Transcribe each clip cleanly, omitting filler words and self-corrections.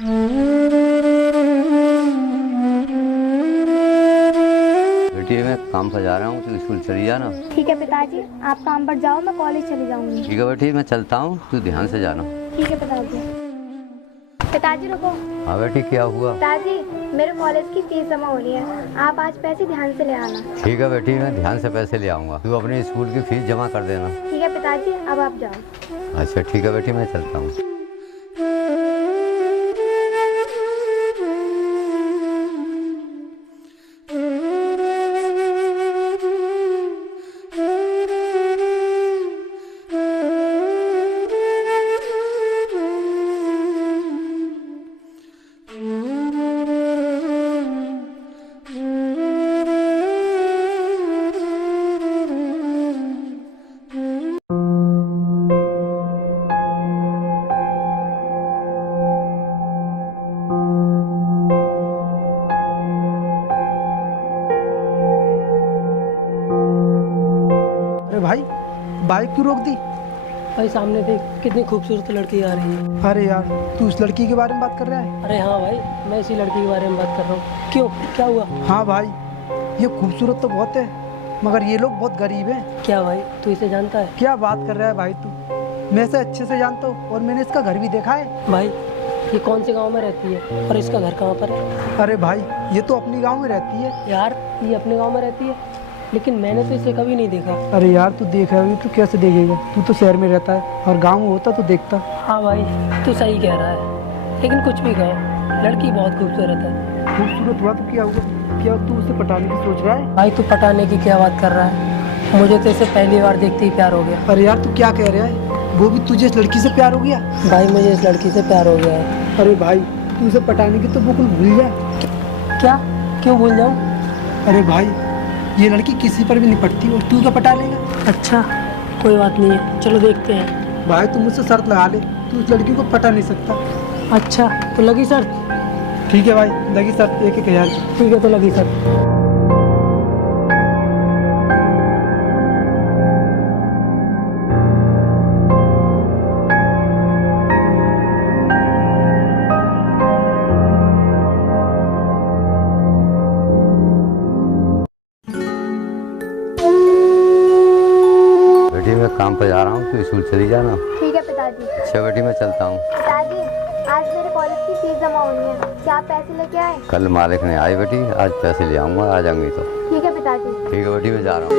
बेटी मैं काम पर जा रहा हूँ, तू स्कूल चली जाना। ठीक है पिताजी, आप काम पर जाओ, मैं कॉलेज चली जाऊंगी। ठीक है बेटी, मैं चलता हूँ, तू ध्यान से जाना। ठीक है पिताजी। पिताजी रुको। हाँ बेटी, क्या हुआ? पिताजी मेरे कॉलेज की फीस जमा हो रही है, आप आज पैसे ध्यान से ले आना। ठीक है बेटी, मैं ध्यान से पैसे ले आऊँगा, तू अपने स्कूल की फीस जमा कर देना। ठीक है पिताजी, अब आप जाओ। अच्छा ठीक है बेटी, मैं चलता हूँ। भाई बाइक क्यों रोक दी? भाई सामने देख, कितनी खूबसूरत लड़की आ रही है। अरे यार, तू उस लड़की के बारे में बात कर रहा है? अरे हाँ भाई, मैं इसी लड़की के बारे में बात कर रहा हूँ। क्यों, क्या हुआ? हाँ भाई, ये खूबसूरत तो बहुत है, मगर ये लोग बहुत गरीब हैं। क्या भाई, तू इसे जानता है? क्या बात कर रहा है भाई तू? मैं इसे अच्छे से जानता हूँ और मैंने इसका घर भी देखा है। भाई ये कौन से गांव में रहती है और इसका घर कहाँ पर है? अरे भाई, ये तो अपनी गाँव में रहती है। यार ये अपने गाँव में रहती है, लेकिन मैंने तो इसे कभी नहीं देखा। अरे यार, तू देखा है तो कैसे देखेगा? तू तो शहर में रहता है और गाँव में होता तो देखता। हाँ भाई, तू सही कह रहा है, लेकिन कुछ भी कहो, लड़की बहुत खूबसूरत है। खूबसूरत हुआ तो क्या हुआ? क्या तू उसे पटाने की सोच रहा है? भाई तू पटाने की क्या बात कर रहा है? मुझे तो इसे पहली बार देखते ही प्यार हो गया। अरे यार, तू क्या कह रहा है? वो भी तुझे इस लड़की से प्यार हो गया? भाई मुझे इस लड़की से प्यार हो गया है। अरे भाई, तू उसे पटाने की तो बिल्कुल भूल जा। क्या? क्यों भूल जाऊँ? अरे भाई, ये लड़की किसी पर भी नहीं पटती और तू क्या पटा लेगा? अच्छा, कोई बात नहीं है, चलो देखते हैं। भाई तू मुझसे शर्त लगा ले, तू उस लड़की को पटा नहीं सकता। अच्छा तो लगी शर्त? ठीक है भाई, लगी शर्त 1,000 की। ठीक है तो लगी शर्त। बेटी मैं काम पर जा रहा हूँ, तू स्कूल चली जाना। ठीक है पिताजी। अच्छा बेटी, मैं चलता हूँ। पिताजी आज मेरे कॉलेज की फीस जमा होनी है, क्या आप पैसे लेके आए? कल मालिक ने आए बेटी, आज पैसे ले आऊँगा, आ जाऊँगी तो। ठीक है पिताजी। ठीक है बेटी, मैं जा रहा हूँ।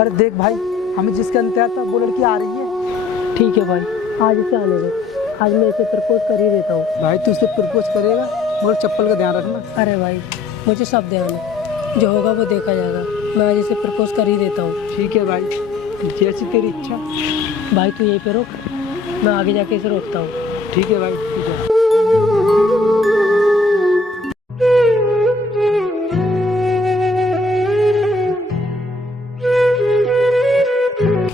अरे देख भाई, हमें जिसके अंतर था वो लड़की आ रही है। ठीक है भाई, आज इसे आने दो, आज मैं इसे प्रपोज कर ही देता हूँ। भाई तू उससे प्रपोज करेगा, मगर चप्पल का ध्यान रखना। अरे भाई मुझे सब ध्यान है, जो होगा वो देखा जाएगा, मैं आज इसे प्रपोज कर ही देता हूँ। ठीक है भाई, जैसी तेरी इच्छा। भाई तू यहीं पे रुक, मैं आगे जाके इसे रोकता हूँ। ठीक है भाई, तू जा।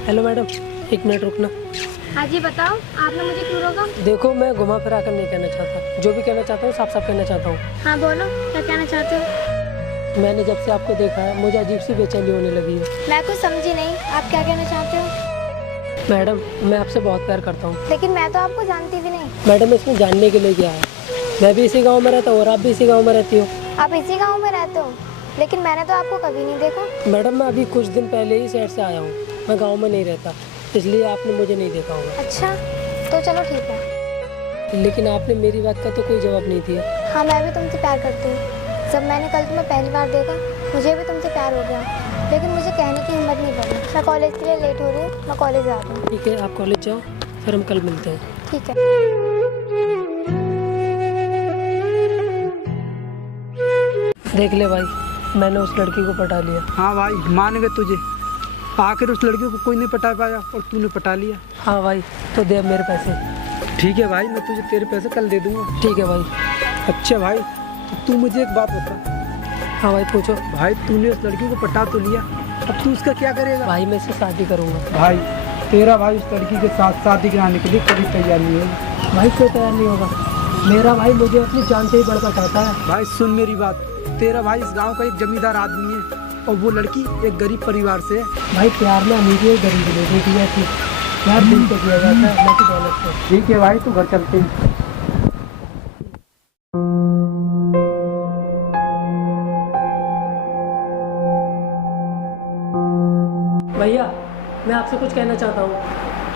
हेलो मैडम, एक मिनट रुकना। हाँ जी बताओ, आपने मुझे क्यों रोका? देखो मैं घुमा फिरा कर नहीं कहना चाहता, जो भी कहना चाहता हूँ साफ साफ कहना चाहता हूँ। हाँ बोलो, क्या कहना चाहते हो? मैंने जब से आपको देखा है मुझे अजीब सी बेचैनी होने लगी है। मैं कुछ समझी नहीं, आप क्या कहना चाहते हो? मैडम मैं आपसे बहुत प्यार करता हूँ। लेकिन मैं तो आपको जानती भी नहीं। मैडम इसमें जानने के लिए क्या है, मैं भी इसी गाँव में रहता हूँ और आप भी इसी गाँव में रहती हो। आप इसी गाँव में रहते हो, लेकिन मैंने तो आपको कभी नहीं देखा। मैडम मैं अभी कुछ दिन पहले ही शहर से आया हूँ, मैं गांव में नहीं रहता, इसलिए आपने मुझे नहीं देखा होगा। अच्छा तो चलो ठीक है। लेकिन आपने मेरी बात का तो कोई जवाब नहीं दिया। हाँ मैं भी तुमसे प्यार करती हूँ। जब मैंने कल तुम्हें पहली बार देखा, मुझे भी तुमसे प्यार हो गया, लेकिन मुझे कहने की हिम्मत नहीं पड़ी। मैं कॉलेज के लिए लेट हो रही हूँ, मैं कॉलेज जाती हूँ। ठीक है, आप कॉलेज जाओ, फिर हम कल मिलते हैं। ठीक है। देख ले भाई, मैंने उस लड़की को पटा लिया। हाँ भाई, मान गए तुझे, आखिर उस लड़की को कोई नहीं पटा पाया और तूने पटा लिया। हाँ भाई, तो दे अब मेरे पैसे। ठीक है भाई, मैं तुझे तेरे पैसे कल दे दूंगा। ठीक है भाई। अच्छा भाई, तो तू मुझे एक बात बता। हाँ भाई पूछो। भाई तूने उस लड़की को पटा तो लिया, अब तू उसका क्या करेगा? भाई मैं इससे शादी करूँगा। भाई तेरा भाई उस लड़की के साथ शादी कराने के लिए कभी तैयार नहीं होगा। भाई क्यों तैयार नहीं होगा? मेरा भाई मुझे अपनी जान से ही बढ़कर चाहता है। भाई सुन मेरी बात, तेरा भाई इस गांव का एक जमींदार आदमी है और वो लड़की एक गरीब परिवार से है। भाई प्यार में अमीरी और गरीबी नहीं देखी जाती, प्यार दिल से किया जाता है, न कि दौलत से। ठीक है भाई, तू घर चलते हैं। भैया मैं आपसे कुछ कहना चाहता हूँ।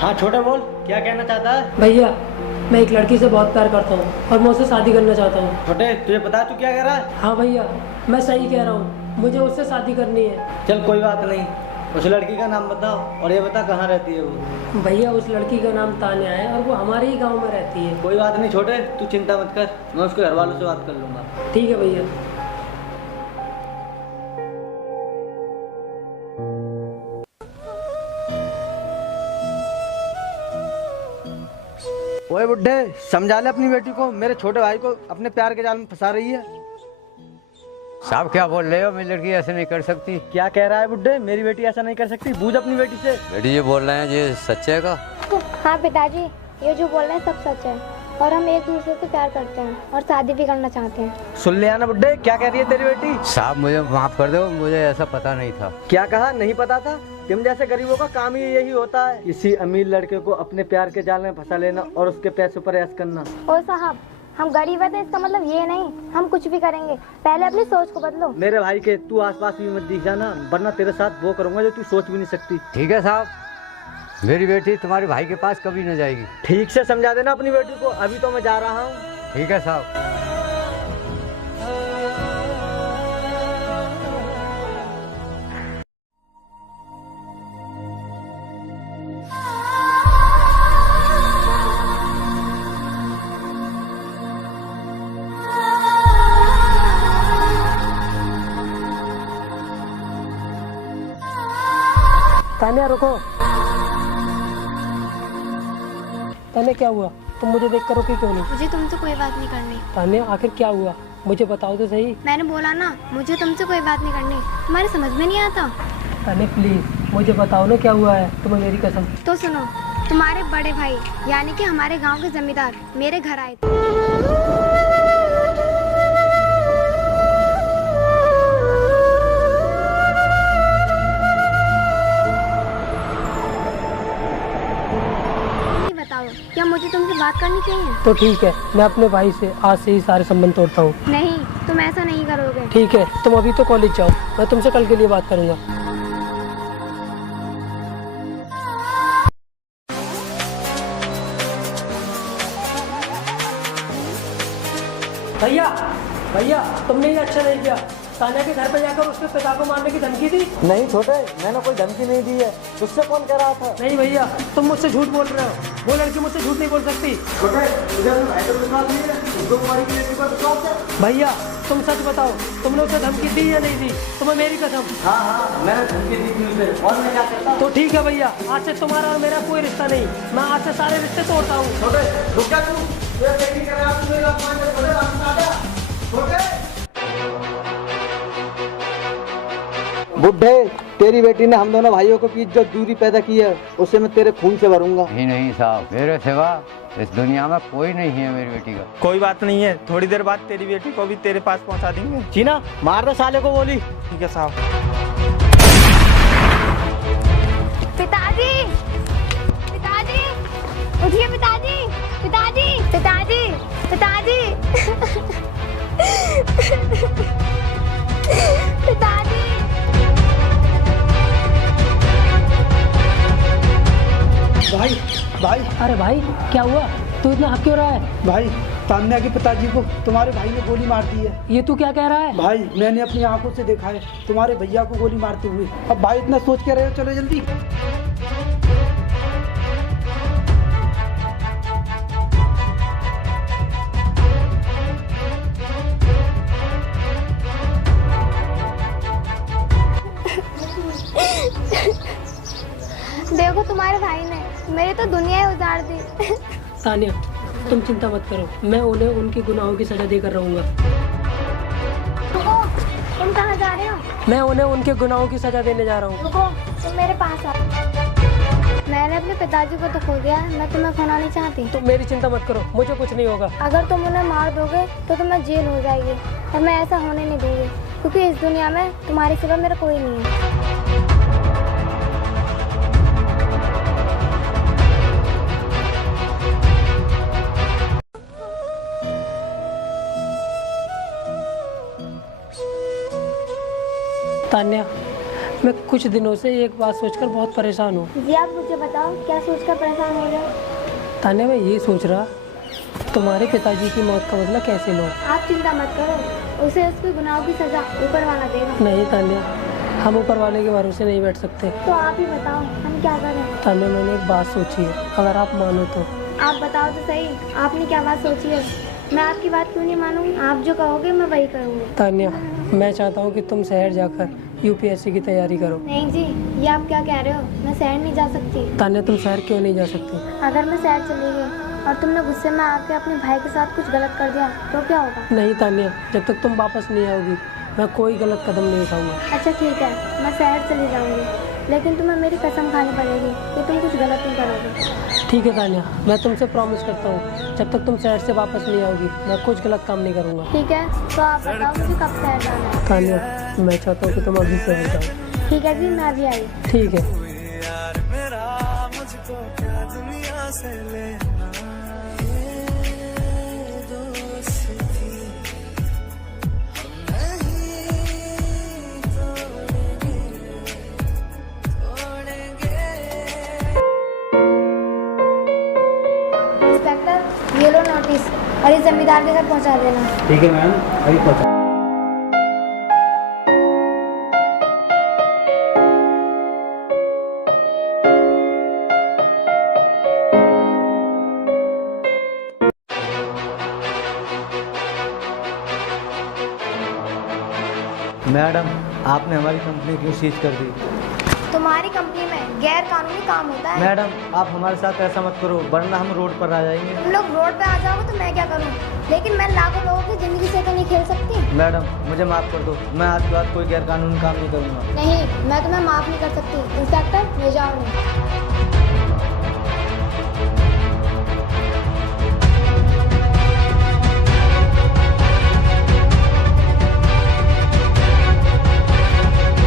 हाँ छोटे बोल, क्या कहना चाहता है? भैया मैं एक लड़की से बहुत प्यार करता हूँ और मैं उससे शादी करना चाहता हूँ। छोटे तुझे पता तू क्या कह रहा है? हाँ भैया मैं सही कह रहा हूँ, मुझे उससे शादी करनी है। चल कोई बात नहीं, उस लड़की का नाम बताओ और ये बता कहाँ रहती है वो। भैया उस लड़की का नाम तान्या है और वो हमारे ही गांव में रहती है। कोई बात नहीं छोटे, तू चिंता मत कर, मैं उसके घर वालों से बात कर लूँगा। ठीक है भैया। ओए बुड्ढे, समझा ले अपनी बेटी को, मेरे छोटे भाई को अपने प्यार के जाल में फंसा रही है। साहब क्या बोल रहे हो? मेरी लड़की ऐसे नहीं कर सकती। क्या कह रहा है बुड्ढे? मेरी बेटी ऐसा नहीं कर सकती, बूझ अपनी बेटी से। बेटी ये बोल रहे हैं, ये सच है का? हाँ पिताजी, ये जो बोल रहे हैं सब सच है और हम एक दूसरे से प्यार करते हैं और शादी भी करना चाहते हैं। सुन लिया ना बुड्ढे, क्या कह रही है तेरी बेटी? साहब मुझे माफ कर दो, मुझे ऐसा पता नहीं था। क्या कहा? नहीं पता था? तुम जैसे गरीबों का काम ही यही होता है, किसी अमीर लड़के को अपने प्यार के जाल में फंसा लेना और उसके पैसों पर ऐश करना। ओ साहब, हम गरीब हैं इसका मतलब ये नहीं हम कुछ भी करेंगे, पहले अपनी सोच को बदलो। मेरे भाई के तू आसपास भी मत दिख जाना, वरना तेरे साथ वो करूंगा जो तू सोच भी नहीं सकती। ठीक है साहब, मेरी बेटी तुम्हारे भाई के पास कभी न जाएगी। ठीक से समझा देना अपनी बेटी को, अभी तो मैं जा रहा हूँ। ठीक है साहब। तान्या रुको। तान्या क्या हुआ? तुम मुझे देख कर रुकी क्यों नहीं? मुझे तुमसे कोई बात नहीं करनी। तान्या आखिर क्या हुआ? मुझे बताओ तो सही। मैंने बोला ना, मुझे तुमसे कोई बात नहीं करनी, तुम्हारे समझ में नहीं आता। तान्या प्लीज मुझे बताओ ना क्या हुआ है, तुम्हें मेरी कसम। तो सुनो, तुम्हारे बड़े भाई यानी कि हमारे गांव के जमींदार मेरे घर आए थे। बताओ, क्या मुझे तुमसे बात करनी चाहिए? तो ठीक है, मैं अपने भाई से आज से ही सारे संबंध तोड़ता हूँ। नहीं, तुम ऐसा नहीं करोगे। ठीक है, तुम अभी तो कॉलेज जाओ, मैं तुमसे कल के लिए बात करूँगा। भैया भैया तुमने ये अच्छा नहीं किया। तान्या के घर पे जाकर उसके पिता को मारने की धमकी दी। नहीं छोटे, मैंने कोई धमकी नहीं दी है, तुझसे कौन कह रहा था? नहीं भैया, तुम मुझसे झूठ बोल रहे हो, वो लड़की मुझसे झूठ नहीं बोल सकती। छोटे तुझे अपने भाई पर विश्वास नहीं है, उसको तुम्हारी की बेटी पर विश्वास है? भैया तुम सच बताओ, तुमने उसे धमकी दी या नहीं दी? तुम्हें मेरी कसम। हाँ, मैंने धमकी दी थी उसे, और मैं क्या करता? तो ठीक है भैया, आज से तुम्हारा और मेरा कोई रिश्ता नहीं, मैं आज से सारे रिश्ते तोड़ता हूँ। छोटे रुक जा तू, ये नहीं कर रहा, तू मेरा अपमान कर बड़े रास्ते आ जा। छोटे बुड्ढे, तेरी बेटी ने हम दोनों भाइयों के बीच जो दूरी पैदा की है, उसे मैं तेरे खून से भरूंगा। नहीं नहीं साहब, मेरे सिवा इस दुनिया में कोई नहीं है मेरी बेटी का। कोई बात नहीं है, थोड़ी देर बाद तेरी बेटी को भी तेरे पास पहुंचा देंगे। चीना मार दो साले को गोली। ठीक है साहब। पिताजी, पिताजी, उठिए पिताजी, पिताजी, पिताजी, पिताजी, पिताजी। भाई भाई अरे भाई क्या हुआ? तू इतना हक क्यों रहा है? भाई, तान्या के पिताजी को तुम्हारे भाई ने गोली मार दी है। ये तू क्या कह रहा है? भाई मैंने अपनी आंखों से देखा है तुम्हारे भैया को गोली मारते हुए। अब भाई इतना सोच के रहे हो, चलो जल्दी। देखो तुम्हारे भाई ने मेरी तो दुनिया ही उजाड़ दी। तान्या तुम चिंता मत करो, मैं उन्हें उनके गुनाहों की सजा देकर रहूंगा। रुको, तुम कहाँ जा रहे हो? मैं उन्हें उनके गुनाहों की सजा देने जा रहा हूँ। रुको, तुम मेरे पास आओ। मैंने अपने पिताजी को तो खो दिया, मैं तुम्हें खोना नहीं चाहती। तुम मेरी चिंता मत करो, मुझे कुछ नहीं होगा। अगर तुम उन्हें मार दोगे तो तुम्हें जेल हो जाएगी और मैं ऐसा होने नहीं दूंगी, क्योंकि इस दुनिया में तुम्हारे सिवा मेरा कोई नहीं है। तान्या, मैं कुछ दिनों से एक बात सोचकर बहुत परेशान हूँ। जी आप मुझे बताओ, क्या सोचकर परेशान हो रहे हो? तान्या, मैं ये सोच रहा तुम्हारे पिताजी की मौत का बदला कैसे लो। आप चिंता मत करो, उसे उसके गुनाहों की सजा ऊपर वाला देगा। नहीं तान्या, हम ऊपर वाले के भरोसे नहीं बैठ सकते। तो आप ही बताओ हम क्या करें? तान्या, मैंने एक बात सोची है, अगर आप मानो तो। आप बताओ तो सही, आपने क्या बात सोची है? मैं आपकी बात क्यों नहीं मानूंगी? आप जो कहोगे मैं वही करूँगी। तान्या, मैं चाहता हूँ कि तुम शहर जाकर यूपीएससी की तैयारी करो। नहीं जी, ये आप क्या कह रहे हो? मैं शहर नहीं जा सकती। तान्या, तुम शहर क्यों नहीं जा सकती? अगर मैं शहर चली गई और तुमने गुस्से में आके अपने भाई के साथ कुछ गलत कर दिया तो क्या होगा? नहीं तान्या, जब तक तुम वापस नहीं आओगी मैं कोई गलत कदम नहीं उठाऊंगा। अच्छा ठीक है, मैं शहर चली जाऊंगी, लेकिन तुम्हें मेरी कसम खानी पड़ेगी कि तुम कुछ गलत नहीं करोगे। ठीक है तान्या, मैं तुमसे प्रॉमिस करता हूँ, जब तक तुम शहर से वापस नहीं आओगी मैं कुछ गलत काम नहीं करूँगा। ठीक है, तो आप बताओ मुझे कब शहर जाना है? तान्या, मैं चाहता हूँ कि तुम अभी शहर जाओ। ठीक है जी, मैं अभी आई। ठीक है। इंस्पेक्टर, ये लो नोटिस और इस जमींदार के घर पहुंचा देना। ठीक है मैम, अभी पहुँचा। मैडम, आपने हमारी कंपनी क्यों सीज कर दी? तुम्हारी कंपनी में गैर कानूनी काम होता है। मैडम, आप हमारे साथ ऐसा मत करो, वरना हम रोड पर आ जाएंगे। तुम लोग रोड पे आ जाओगे तो मैं क्या करूं? लेकिन मैं लाखों लोगों की जिंदगी से तो नहीं खेल सकती। मैडम, मुझे माफ़ कर दो, मैं आज के बाद कोई गैर कानूनी काम नहीं करूँगा। नहीं, मैं तुम्हें माफ नहीं कर सकती। इंस्पेक्टर, ले जाओ उन्हें।